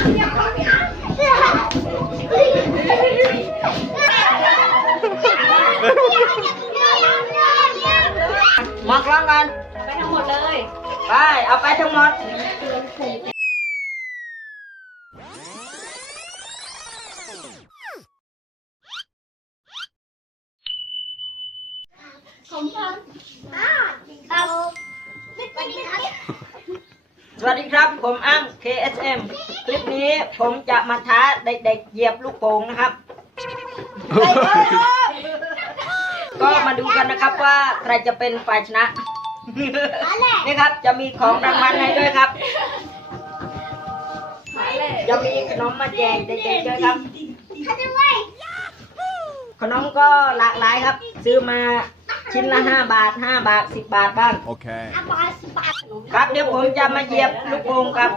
มอกล้องกันไปทั้งหมดเลย ไป เอาไปทั้งหมดผมทำอ่าเราสวัสดีครับสวัสดีครับ ผมอ้าง KSM ลิปนี้ผมจะมาท้าเด็กๆเหยียบลูกโป่งนะครับ ก็มาดูกันนะครับว่าใครจะเป็นฝ่ายชนะ นี่ครับจะมีของรางวัลให้ด้วยครับ จะมีขนมมาแจกเด็กๆด้วยครับเขาจะไว้ขนมก็หลากหลายครับ ซื้อมาชิ้นละห้าบาทห้าบาทสิบบาทบ้าง Okay. อาบาสบาสครับเดี๋ยวผมจะมาเหยียบลูกโป่งกับ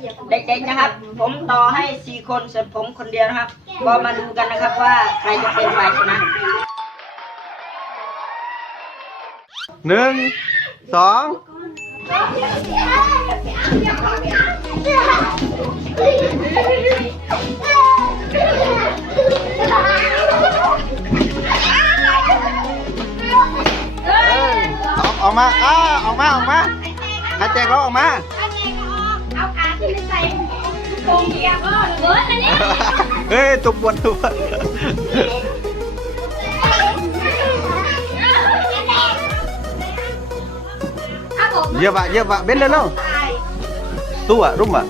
เด็กๆนะครับ ผมต่อให้สี่คนส่วนผมคนเดียวนะครับก็มาดูกันนะครับว่าใครจะเป็นฝ่ายชนะหนึ่งสองเอ้ยออกออกมาอ้าออกมาออกมาใครแจกเราออกมา เฮ้ยตุบวนตุบวนเยอะปะเยอะปะเบนเลยเนาะตู้อะรุ่มอะ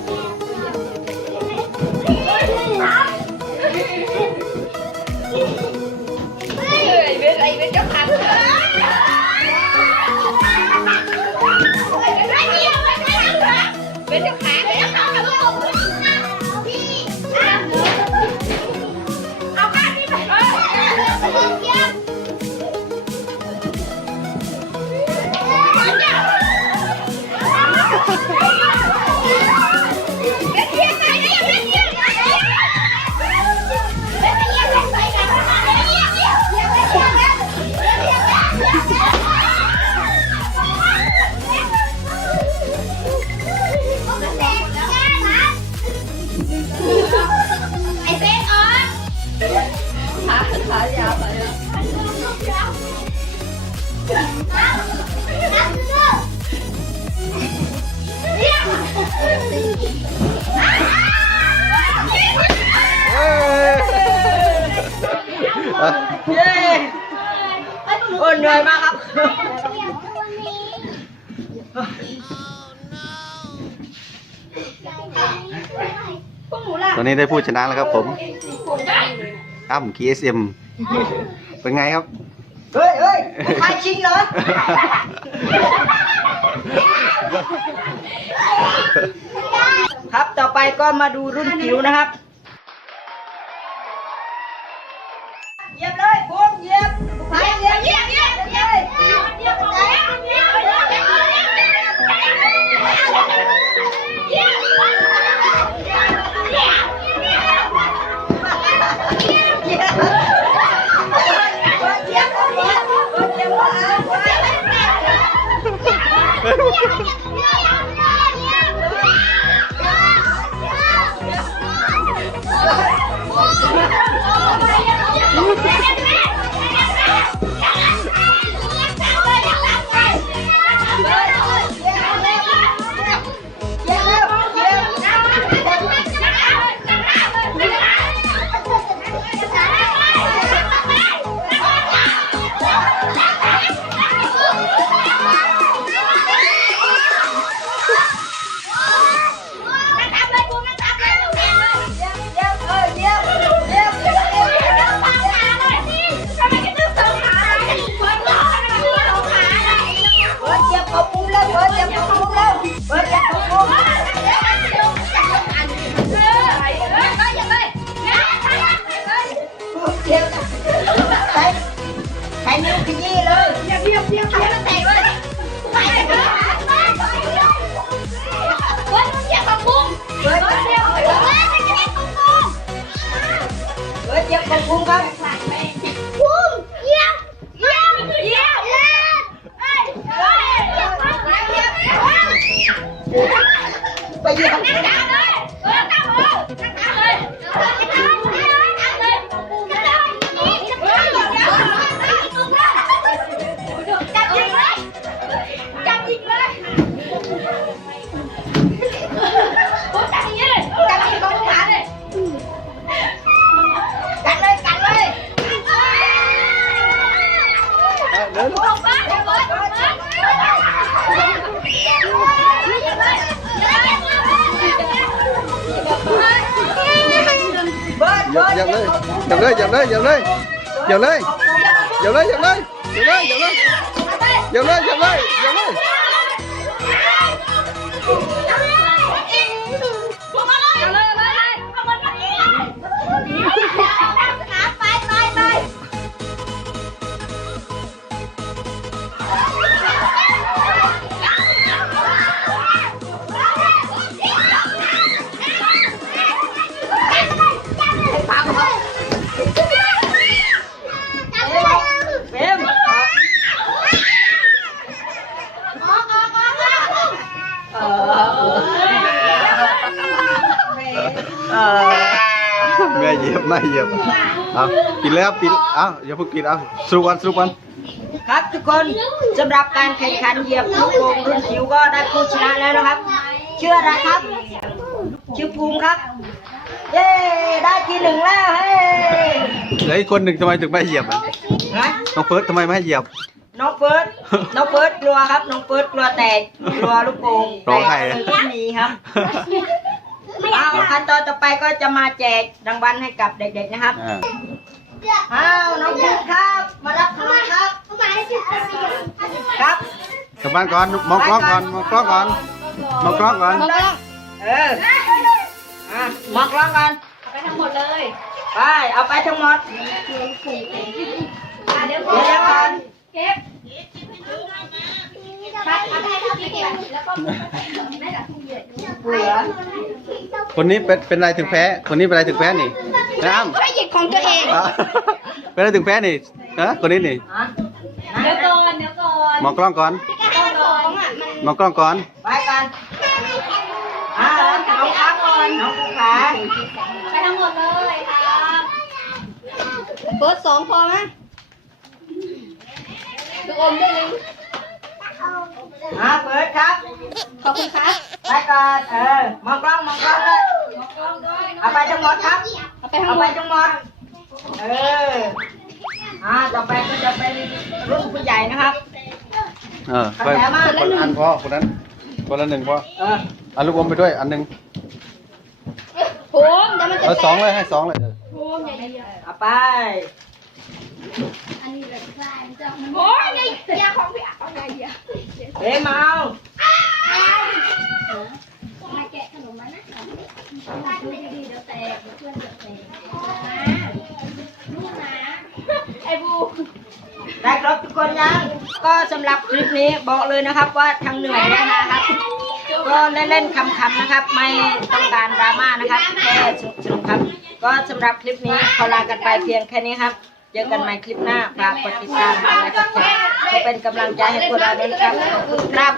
เเอ้ยเย้โอ้เหนื่อยมากครับตอนนี้ได้ผู้ชนะแล้วครับผม อ้ำ KSM เป็นไงครับ เฮ้ยเฮ้ยใครชิงเหรอ ครับต่อไปก็มาดูรุ่นจิ๋วนะครับ นิ้วขยี้เลยเลยมเรเห้มัะไปเยันเองกุ้งเฮ้ยันเองกุ้งเฮ้ยง ยัเบิบร์ดเหยับเลยเหยับเลยเหยับเลยเหยับเลยเหยับเลยเหยับเลยเหยับเลยเหยับเลยเหยับเลยเหยับเลยเยับเลย เออแม่เหยียบแม่เหยียบเอากินเลยครับกินเอ้าอย่าเพิ่งกินเอาสู้กันสู้กันครับทุกคนสำหรับการแข่งขันเหยียบลูกโป่งรุ่นจิ๋วก็ได้ผู้ชนะแล้วนะครับชื่ออะไรครับ ชื่อภูมิครับ เย้ได้ที่หนึ่งแล้วเฮ้ยเหลืออีกคนหนึ่งทำไมถึงไม่เหยียบอะฮะน้องเฟิร์สทำไมไม่ให้เหยียบ น้องเฟิร์สน้องเฟิร์สกลัวครับ น้องเฟิร์สกลัวแตกกลัวลูกโป่งร้องไห้แตกเลยหนีครับเอาขั้นตอนต่อไปก็จะมาแจกรางวัลให้กับเด็กๆนะครับอ่าอ้าวน้องภูมิครับ มารับขนมครับครับกลับบ้านก่อนมองกล้องก่อนมองกล้องก่อนมองกล้องก่อนเอออะมองกล้องกันไปทั้งหมดเลย ไปเอาไปทั้งหมด คนนี้เป็นเป็นอะไรถึงแพ้ คนนี้เป็นอะไรถึงแพ้นี่น้ำไม่หยิบของตัวเอง อะเป็นอะไรถึงแพ้นี่ฮะคนนี้นี่อะเดี๋ยวก่อนเดี๋ยวก่อนมองกล้องก่อนต้องสองอะมันมองกล้องก่อน ไปกันอ่าแล้วน้องขาก่อนน้องขาไปทั้งหมดเลยครับเบิร์ดสองพอไหมลูกอมด้วยนึง อ่าเปิดครับ ขอบคุณครับ ไปก่อน เออ มองกล้องมองกล้องเลยเอาไปทั้งหมดครับ เอาไปทั้งเอาหมไปดทั้งหมด เออ อ่า ต่อไปก็จะเป็นรุ่นผู้ใหญ่นะครับ เออไปคนอันพอคนนั้น คนละหนึ่งพอเออเอาลูกอมไปด้วย อันหนึ่งโหมเดี๋ยวมันจะเอาสองเลยให้สองเลยโหมอย่าอย่าเอาไปโอ้ยนี่ยาของพี่เอาไงเดียว เฮ้ยเมามาแกะขนมมานะดูดีๆเดี๋ยวแตกเดี๋ยวเพื่อนเยวแตกลูกนะไอ้บูได้ครบทุกคนยัง ก็สำหรับคลิปนี้บอกเลยนะครับว่าทั้งเหนื่อยและนะครับ ก็เล่นๆคำๆนะครับ ไม่ต้องการดราม่านะครับแค่สนุกๆครับ ก็สำหรับคลิปนี้ขอลากันไปเพียงแค่นี้ครับ เจอกันใหม่คลิปหน้าฝากกดติดตามและกดแชร์ เป็นกำลังใจให้พวกเราด้วยนะครับขอบคุณครับ